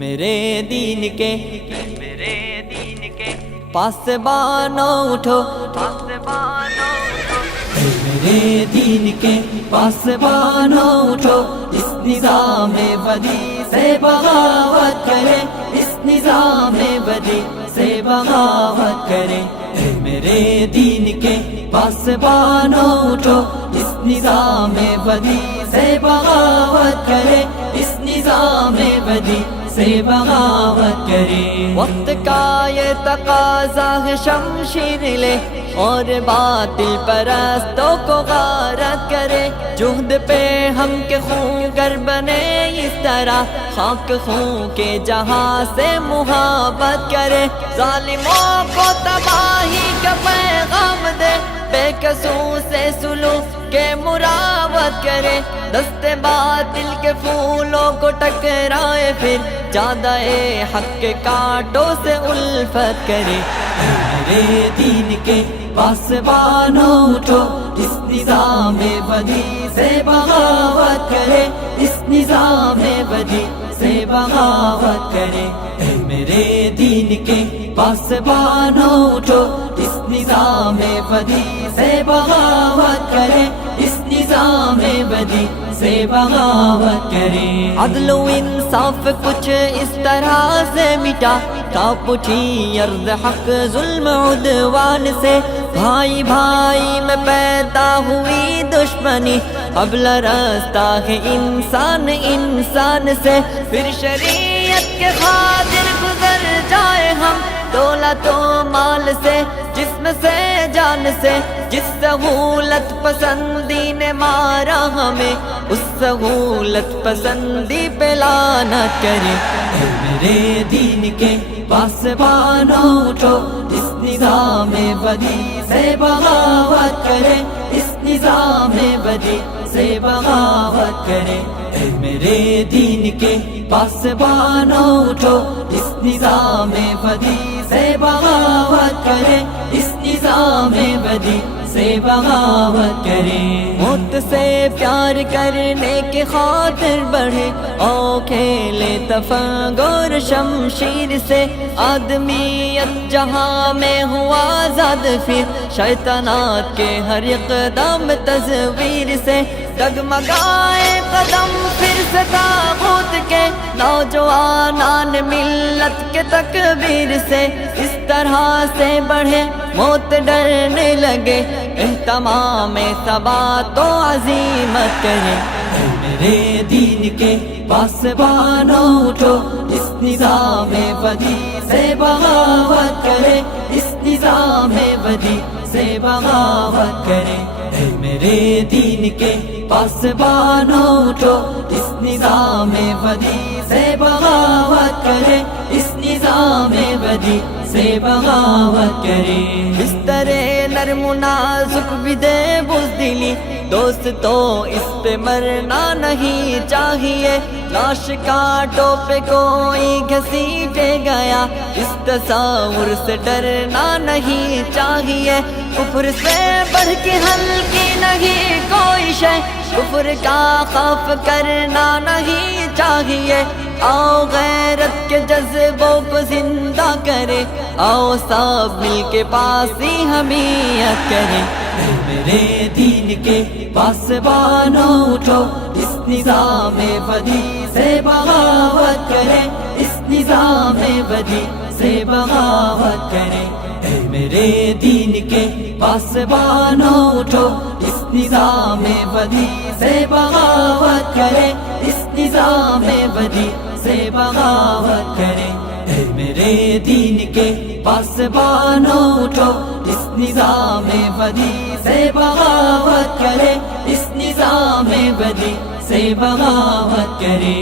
میرے دین کے پاسبانوں اٹھو، میرے دین کے پاسبانوں اٹھو، اس نظام بدی سے بغاوت کرے، اس نظام بدی سے بغاوت کرے۔ میرے دین کے پاسبانوں اٹھو، اس نظام بدی سے بغاوت کرے، اس نظام بدی سے بغاوت کرے۔ وقت کا یہ تقاضا ہے شمشیر لے اور باطل پرستوں کو غارت کرے، جہد پہ ہم کے خون گر بنے اس طرح، خاک خون کے جہاں سے محبت کرے، ظالموں کو تباہی کا پیغام دے، بے قصور سے سلوک کے مراوت کرے، دست باطل کے پھولوں کو ٹکرائے، پھر جادہ حق کے کانٹوں سے الفت کرے۔ میرے دین کے پاسبانوں اٹھو، اس نظام بدی سے بغاوت کرے، اس نظام بدی سے بغاوت کرے۔ میرے دین کے پاسبانوں اٹھو، اس نظام بدی سے بغاوت کرے، اس نظام بدی سے بغاوت کرے۔ عدل و انصاف کچھ اس طرح سے مٹا، کانپ اٹھی ارض حق ظلم عدوان سے، بھائی بھائی میں پیدا ہوئی دشمنی، اب لرزتا ہے انسان انسان سے، پھر شریعت کے خاطر گزر جائے ہم دولت و مال سے، جسم سے جان سے، جس سہولت پسندی نے مارا ہمیں، اس سہولت پسندی پہ لعنت کرے۔ میرے دین کے پاسبانوں اٹھو، اس نظام بدی سے بغاوت کرے، اس نظام بدی سے بغاوت کرے۔ میرے دین کے پاسبانوں اٹھو، اس نظام بدی سے بغاوت کرے، اس نظام بدی سے بغاوت کرے۔ موت سے پیار کرنے کی خاطر بڑھے، او کھیلے تفنگ اور شمشیر سے، آدمیت جہاں میں ہوا آزاد، پھر شیطانات کے ہر اقدام تصویر سے، ڈگمگائے قدم پھر سے طاغوت کے، نوجوانان ملت کے تکبیر سے، اس طرح سے بڑھے موت ڈرنے لگے، اہتمام ثبات و عزیمت کرے۔ میرے دین کے پاسبانوں اٹھو، اس نظام بدی سے بغاوت کرے، اس نظام بدی سے بغاوت کرے۔ میرے دین کے پاسبانوں اٹھو، اس نظام بدی سے بغاوت کرے، اس نظام بدی سے بغاوت کرے۔ اس طرح نرم و نازک بھی دے بزدلی، دوست تو اس پہ مرنا نہیں چاہیے، لاش کانٹوں پہ کوئی گھسیٹے گیا، اس تصور سے ڈرنا نہیں چاہیے، کفر سے بڑھ کے ہلکی نہیں کوئی شے، کفر کا خوف کرنا نہیں چاہیے، آؤ غیرت کے جذبوں کو زندہ کرے، آؤ سب مل کے پاس ہی حمیت کرے۔ میرے دین کے پاسبانوں اٹھو، اس نظام بدی سے بغاوت کرے، اس نظام بدی سے بغاوت کرے۔ میرے دین کے پاسبانوں اٹھو، اس نظام بدی سے بغاوت کرے، اس نظام بدی سے بغاوت کرے۔ میرے دین کے پاسبانوں اٹھو، اس نظام بدی سے بغاوت کرے، اس نظام بدی سے بغاوت کرے۔